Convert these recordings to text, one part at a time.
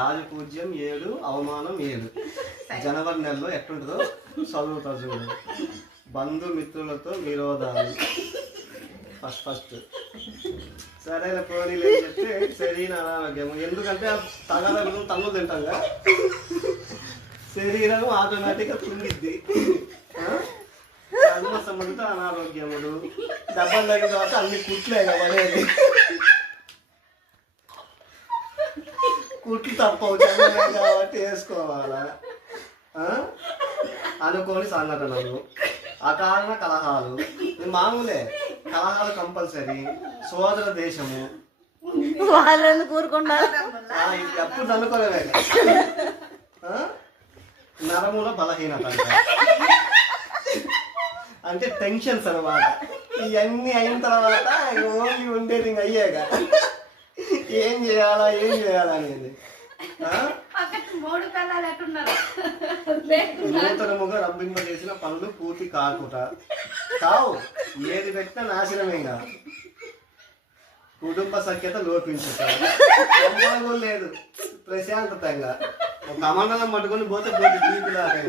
రాజపూజ్యం 7 అవమానం 7 జనవరి నెలలో ఎట్లుంటుందో చదువుతా చూడు. బంధుమిత్రులతో విరోధాలు ఫస్ట్ సరైన పోనీలు అని చెప్తే శరీర అనారోగ్యము. ఎందుకంటే తగలను తన్ను తింటాగా శరీరం ఆటోమేటిక్గా తుంగిద్ది. చర్మ సంబంధిత అనారోగ్యములు దెబ్బలు తగిన తర్వాత అన్ని కుట్లే కదేది కుట్లు తప్పవు చర్మమే కాబట్టి వేసుకోవాలా. అనుకోని సంఘటనలు అకారణ కలహాలు మామూలే. కలహాలు కంపల్సరీ. సోదర దేశము వాళ్ళని కూరుకున్నారు ఎప్పుడు అనుకోలేవే. నరముల బలహీనత అంటే టెన్షన్స్ అనమాట. ఇవన్నీ అయిన తర్వాత ఓన్లీ ఉండేది ఇంక అయ్యాక ఏం చేయాలా అనేది. నూతనముగా రంభింప చేసిన పనులు పూర్తి కావు. ఏది పెట్టినా నాశనమేగా. కుటుంబ సఖ్యత లోపించుట లేదు. ప్రశాంతతంగా ఒక కమండలం పట్టుకొని పోతే తీపిలాగా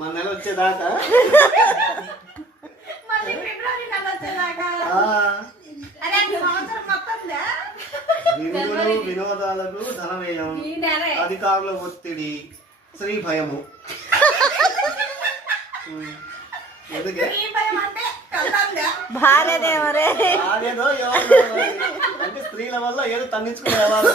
మన నెల వచ్చేదాకా విందులు వినోదాలకు ధనవ్యయం, అధికారుల ఒత్తిడి, స్త్రీ భయము. ఎందుకే భార్యదేమో అంటే స్త్రీల వల్ల ఏదో తన్నించుకునే వాళ్ళు